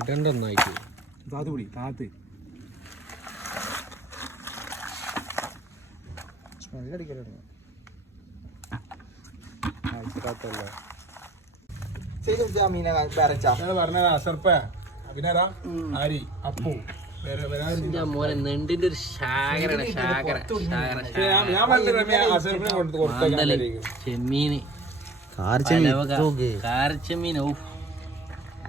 ഇടണ്ട ഒന്നായിട്ട് കാത്ത് കാർച്ചമീൻ കാർച്ചമീൻ ഓ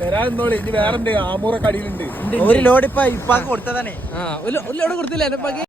വേറെ ആമൂറ കടിയിലുണ്ട് ഒരു ലോഡ് ഇപ്പാക്ക് ഇപ്പൊ കൊടുത്തതാണേ ആ ഒരു ലോഡ് കൊടുത്തില്ല എന്നെ